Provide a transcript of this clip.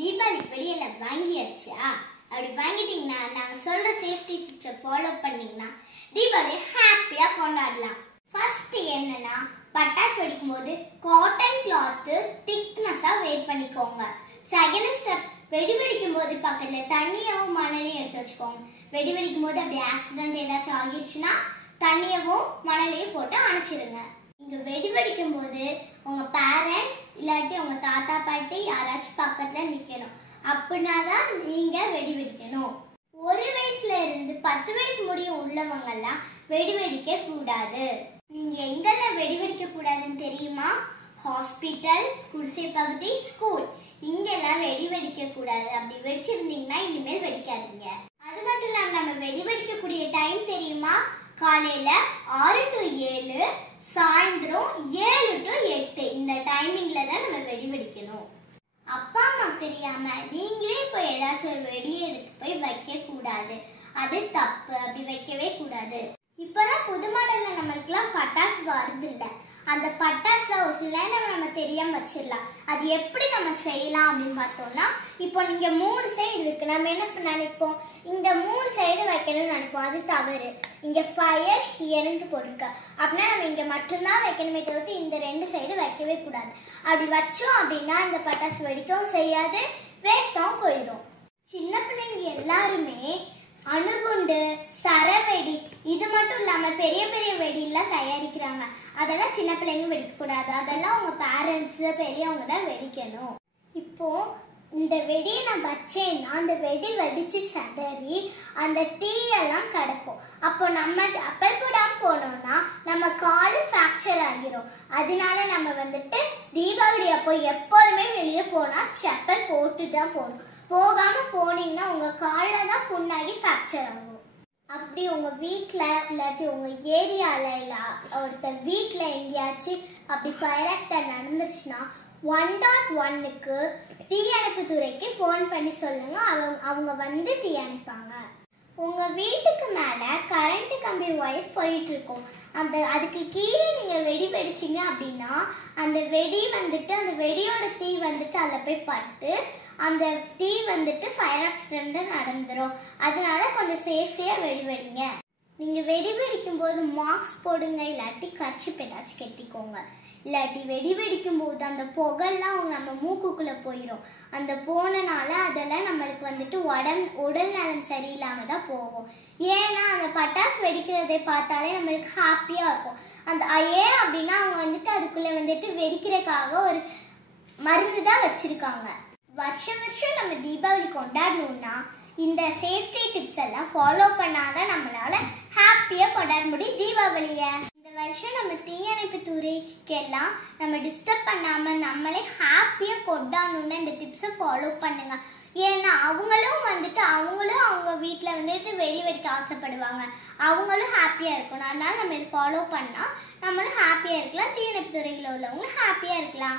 தீபாவளிக்கு வெடியெல்லாம் வாங்கியாச்சா? அப்படி வாங்கிட்டீங்கன்னா நாங்க சொல்ற சேஃப்டி டிப்ஸை ஃபாலோ பண்ணீங்கன்னா தீபாவளியை ஹாப்பியா கொண்டாடலாம். ஃபர்ஸ்ட் என்னன்னா, பட்டாசு வெடிக்கும் போது காட்டன் கிளாத் திக்னஸா வெயிட் பண்ணிக்கோங்க. செகண்ட் ஸ்டெப், வெடி வெடிக்கும் போது பக்கத்துல தண்ணியவும் மணலையும் எடுத்து வச்சுக்கோங்க. வெடி வெடிக்கும் போது அப்படி ஆக்சிடென்ட் ஏதாச்சும் ஆகிடுச்சுன்னா தண்ணியவும் மணலையும் போட்டு அணைச்சிருங்க. இங்க வெடி வெடிக்கும் போது உங்க பேரண்ட்ஸ் இல்லாட்டி உங்க தாத்தா பாட்டி யாராச்சும் பக்கத்துல நிக்கணும். அப்படின்னாதான் நீங்க வெடி வெடிக்கணும். 1 வயசுல இருந்து 10 வயசு முடியும் உள்ளவங்க எல்லாம் வெடி வெடிக்க கூடாது. நீங்க எங்கெல்லாம் வெடி வெடிக்க கூடாதுன்னு தெரியுமா? ஹாஸ்பிட்டல், குடிசை பகுதி, ஸ்கூல், இங்கெல்லாம் வெடி வெடிக்க கூடாது. அப்படி வெடிச்சிருந்தீங்கன்னா இனிமேல் வெடிக்காதீங்க. அது மட்டும் இல்லாம நம்ம வெடி வெடிக்கக்கூடிய டைம் தெரியுமா? காலையில 6 to 7, சாயந்தரம் 7 to 8 இந்த டைமிங்ல தான் நம்ம வெடி வெடிக்கணும். அப்பா அம்மா தெரியாம நீங்களே போய் ஏதாச்சும் ஒரு வெடியை எடுத்து போய் வைக்க கூடாது. அது தப்பு. அப்படி வைக்கவே கூடாது. இப்பதான் புது மாடல்ல நம்மளுக்குலாம் பட்டாசு வருது இல்ல, அந்த பட்டாசுல ஒரு சில நம்ம தெரியாம வச்சிடலாம். அது எப்படி நம்ம செய்யலாம் அப்படின்னு பார்த்தோம்னா, இப்போ நீங்க 3 சைடு இருக்கு. நம்ம என்ன நினைப்போம், இந்த 3 சைடு வைக்கணும்னு நினைப்போம். அது தவறு. இங்க ஃபயர் ஹியர்னு போட்டிருக்க. அப்படின்னா நம்ம இங்க மட்டும்தான் வைக்கணுமே தவிர்த்து இந்த 2 சைடு வைக்கவே கூடாது. அப்படி வச்சோம் அப்படின்னா இந்த பட்டாசு வெடிக்கவும் செய்யாது, வேஸ்டாகவும் போயிடும். சின்ன பிள்ளைங்க எல்லாருமே அணுகுண்டு, சரவெடி, இது மட்டும் இல்லாம பெரிய பெரிய வெடியெல்லாம் தயாரிக்கிறாங்க. அதெல்லாம் சின்ன பிள்ளைங்க வெடிக்க கூடாது. அதெல்லாம் உங்க பேரண்ட்ஸ் பெரியவங்க தான் வெடிக்கணும். இப்போ இந்த வெடியை நான் வச்சேன்னா அந்த வெடி வெடிச்சு சதறி அந்த தீயெல்லாம் கிடக்கும். அப்போ நம்ம செப்பல் போடாம போனோம்னா நம்ம கால் ஃப்ராக்சர் ஆகிரும். அதனால நம்ம வந்துட்டு தீபாவளி அப்போ எப்போதுமே வெளியே போனா செப்பல் போட்டு தான் போகணும். போகாம போனீங்கன்னா உங்க காலில் தான் புண்ணாகி ஃப்ராக்சர் ஆகும். அப்படி உங்க வீட்டில் இல்லாட்டி உங்க ஏரியால இல்ல ஒருத்தர் வீட்டில் எங்கேயாச்சும் அப்படி ஃபயர் ஆக்சிடென்ட் நடந்துச்சுன்னா 101க்கு தீயணைப்பு துறைக்கு ஃபோன் பண்ணி சொல்லுங்க. அவங்க வந்து தீயணைப்பாங்க. உங்க வீட்டுக்கு மேல கரண்ட் கம்பி ஒயர் போயிட்டு இருக்கும். அதுக்கு கீழே நீங்க வெடி வெடிச்சிங்க அப்படின்னா அந்த வெடி வந்துட்டு அந்த வெடியோட தீ வந்துட்டு அதில் போய் பட்டு அந்த தீ வந்துட்டு ஃபயர் ஆக்சிடென்ட் நடந்துரும். அதனால கொஞ்சம் சேஃப்டியா வெடி வெடிங்க. நீங்க வெடி வெடிக்கும் போது மாஸ்க் போடுங்க, இல்லாட்டி கர்ச்சிப் ஏதாச்சும் கட்டிக்கோங்க. இல்லாட்டி வெடி வெடிக்கும் போது அந்த புகைலாம் நம்ம மூக்குக்குள்ள போயிடும். அந்த போனனால அதெல்லாம் நம்மளுக்கு வந்துட்டு உடல் நலம் சரியில்லாம தான் போகும். ஏன்னா அந்த பட்டாசு வெடிக்கிறதை பார்த்தாலே நம்மளுக்கு ஹாப்பியா இருக்கும். அந்த ஏன் அப்படின்னா அவங்க வந்துட்டு அதுக்குள்ள வந்துட்டு வெடிக்கிறதுக்காக ஒரு மருந்து தான் வச்சிருக்காங்க. வருஷம் வருஷம் நம்ம தீபாவளி கொண்டாடணும்னா இந்த சேஃப்டி டிப்ஸ் எல்லாம் ஃபாலோ பண்ணாதான் நம்மளால ஹாப்பியா கொண்டாட முடியும் தீபாவளிய. இந்த வருஷம் நம்ம தீயணைப்பு துறைக்கெல்லாம் நம்ம டிஸ்டர்ப் பண்ணாம நம்மளே ஹாப்பியா கொண்டாடணும்னா இந்த டிப்ஸை ஃபாலோ பண்ணுங்க. ஏன்னா அவங்களும் வந்துட்டு அவங்க வீட்டுல வந்துட்டு வெடி வெடிக்க ஆசைப்படுவாங்க. அவங்களும் ஹாப்பியா இருக்கணும். அதனால நம்ம இதை ஃபாலோ பண்ணா நம்மளும் ஹாப்பியா இருக்கலாம், தீயணைப்பு துறையில உள்ளவங்களும் ஹாப்பியா இருக்கலாம்.